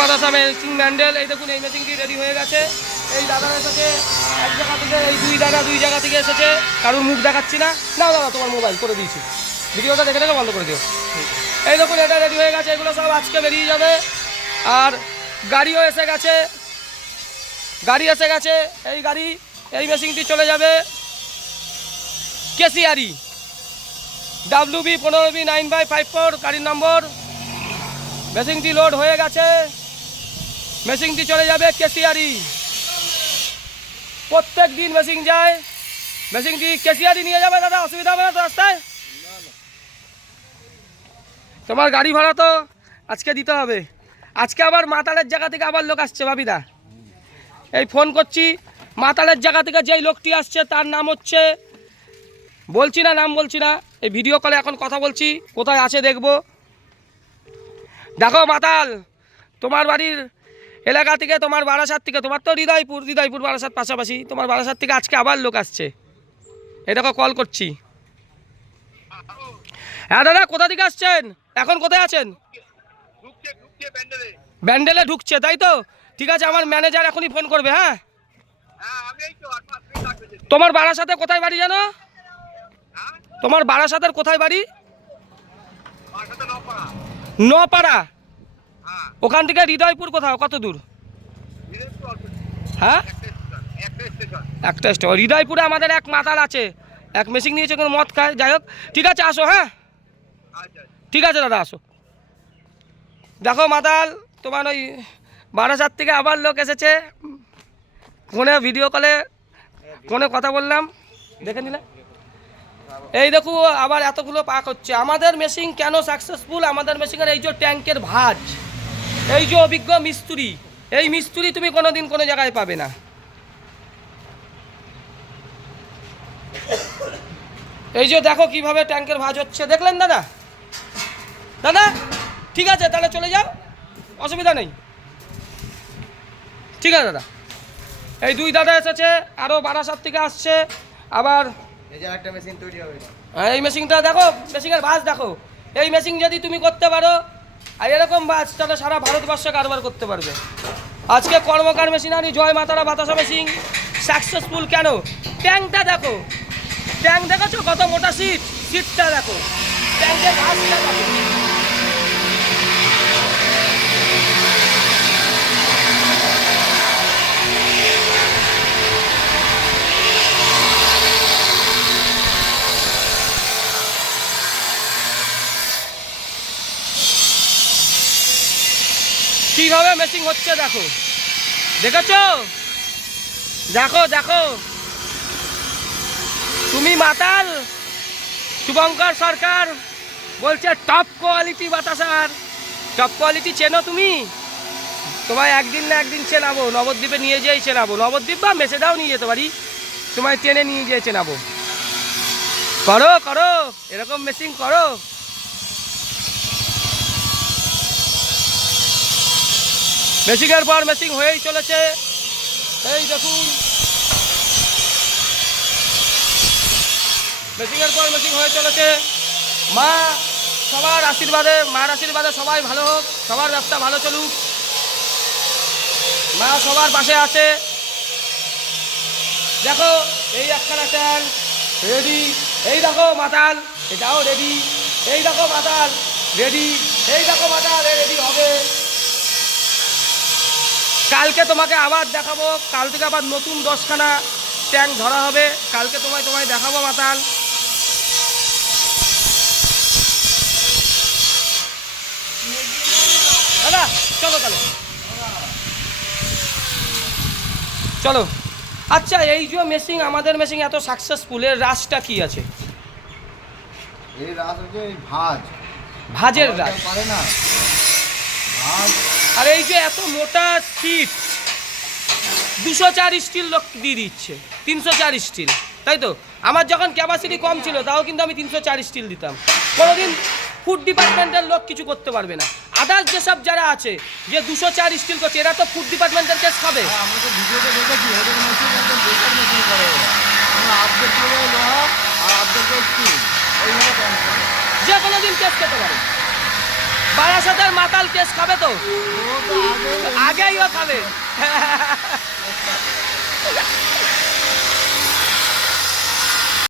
বাতাসা machine Mendel. এই দেখুন এই মেশিনটি রেডি হয়ে গেছে। এই দাদা এসেছে এক জায়গা থেকে, এই দুই দাদা দুই জায়গা থেকে এসেছে। কারোর মুখ দেখাচ্ছি না। না দাদা তোমার মোবাইল করে দিয়েছি, ভিডিওটা দেখে দেখে বন্ধ করে দিও। এই দেখুন এটা রেডি হয়ে গেছে, এগুলো সব আজকে বেরিয়ে যাবে। আর গাড়িও এসে গেছে, গাড়ি এসে গেছে। এই গাড়ি, এই মেশিনটি চলে যাবে কেসিআরি WB 15B 9/54 গাড়ির নম্বর। মেশিনটি লোড হয়ে গেছে, মেশিনটি চলে যাবে কেসিআরি। প্রত্যেক দিন মেশিন যায়, মেশিনটি কেসিআরি নিয়ে যাবে। দাদা অসুবিধা হবে না তো রাস্তায়? তোমার গাড়ি ভাড়া তো আজকে দিতে হবে। আজকে আবার মাতালের জায়গা থেকে আবার লোক আসছে ভাবিদা। এই ফোন করছি, মাতালের জায়গা থেকে যেই লোকটি আসছে তার নাম হচ্ছে, বলছি না নাম বলছি না, এই ভিডিও কলে এখন কথা বলছি, কোথায় আছে দেখবো। দেখো মাতাল, তোমার বাড়ির এলাকা থেকে, তোমার বারাসাত থেকে, তোমার তো হৃদয়পুর বারাসাত পাশাপাশি, তোমার বারাসাত থেকে আজকে আবার লোক আসছে। এটাকে কল করছি। হ্যাঁ দাদা কোথা থেকে আসছেন, এখন কোথায় আছেন? ব্যান্ডেলে ঢুকছে তাই তো? ঠিক আছে, আমার ম্যানেজার এখনই ফোন করবে। হ্যাঁ তোমার বারাসাতে কোথায় বাড়ি জানো? তোমার বারাসাতের কোথায় বাড়ি? নপাড়া। ওখান থেকে হৃদয়পুর কোথাও, কত দূর? হ্যাঁ একটা স্টেশন। হৃদয়পুরে আমাদের এক মাতাল আছে, এক মেশিন নিয়েছে, কোনো মদ খায়। যাই হোক ঠিক আছে, আসো। হ্যাঁ ঠিক আছে দাদা আসো। দেখো মাতাল, তোমার ওই বারাসাত থেকে আবার লোক এসেছে। ফোনে ভিডিও কলে ফোনে কথা বললাম, দেখে নিলে। এই দেখো আবার এতগুলো পাক হচ্ছে। আমাদের মেশিন কেন সাকসেসফুল? আমাদের মেশিনের এই যে ট্যাঙ্কের ভাঁজ, এই যে অভিজ্ঞ মিস্ত্রি, এই মিস্ত্রি তুমি কোনোদিন কোনো জায়গায় পাবে না। এই যে দেখো কিভাবে ট্যাঙ্কের ভাঁজ হচ্ছে, দেখলেন দাদা? দাদা ঠিক আছে তাহলে চলে যাও, অসুবিধা নেই। ঠিক আছে দাদা। এই দুই দাদা এসেছে, আরও বারাসাত থেকে আসছে। আবার এই যে একটা মেশিন তৈরি হবে, এই মেশিনটা দেখো, মেশিনের ভাঁজ দেখো। এই মেশিন যদি তুমি করতে পারো আর এরকম ভাঁজ, তাহলে সারা ভারতবর্ষে কারবার করতে পারবে। আজকে কর্মকার মেশিনারি জয় মাতারা বাতাসা মেশিন সাকসেসফুল কেন? ট্যাঙ্কটা দেখো, ট্যাঙ্ক দেখেছো কত মোটা সিট, সিটটা দেখো, ট্যাঙ্কের ভাঁজটা দেখো। কিভাবে মেশিন হচ্ছে দেখো, দেখেছো? দেখো দেখো, তুমি মাতাল, শুভঙ্কর সরকার বলছে টপ কোয়ালিটি বাতাসার। টপ কোয়ালিটি চেনো তুমি? তোমায় একদিন না একদিন চেনাবো, নবদ্বীপে নিয়ে যেয়ে চেনাবো। নবদ্বীপ বা মেসেদাও নিয়ে যেতে পারি, তোমায় টেনে নিয়ে যেয়ে চেনাবো। করো করো, এরকম মেশিন করো। মেশিনের পর মেশিন হয়েই চলেছে। এই দেখুন মেশিনের পর মেশিন হয়ে চলেছে। মা সবার আশীর্বাদে, মার আশীর্বাদে সবাই ভালো হোক, সবার ব্যবসা ভালো চলুক। মা সবার পাশে আছে। দেখো এই একখানা ট্যাঙ্ক রেডি, এই দেখো মাতাল এটাও রেডি, এই দেখো মাতাল রেডি, এই দেখো মাতাল রেডি হবে। কালকে তোমাকে আবার দেখাবো, কাল থেকে আবার নতুন 10খানা ট্যাঙ্ক ধরা হবে। কালকে তোমায় দেখাবো মাতাল। দাদা চলো তাহলে, চলো। আচ্ছা এই যে মেশিন, আমাদের মেশিন এত সাকসেসফুল, এর রাজটা কি আছে? এই রাস হচ্ছে এই ভাঁজ, ভাঁজের রাজ পারে না ভাঁজ। আর এই যে এত মোটা সিট, 204 স্টিল লোক দিয়ে দিচ্ছে, 304 স্টিল, তাই তো? আমার যখন ক্যাপাসিটি কম ছিল তাও কিন্তু আমি 304 স্টিল দিতাম। কোনোদিন ফুড ডিপার্টমেন্টের লোক কিছু করতে পারবে না। আদার্স যেসব যারা আছে যে 204 স্টিল করছে, এরা তো ফুড ডিপার্টমেন্টের কেস খাবে। আমরা তো ভিডিওতে দেখেছি, ওদের মেশিন একদম বেকার মেশিন করে, আর্ধেক করে লোহা আর আর্ধেক স্টিল, এইভাবে কাজ করে। যে কোনো দিন কেস খেতে পারে, বারাসাতের মাতাল কেস খাবে তো ও তো আগে আগেই ও খাবে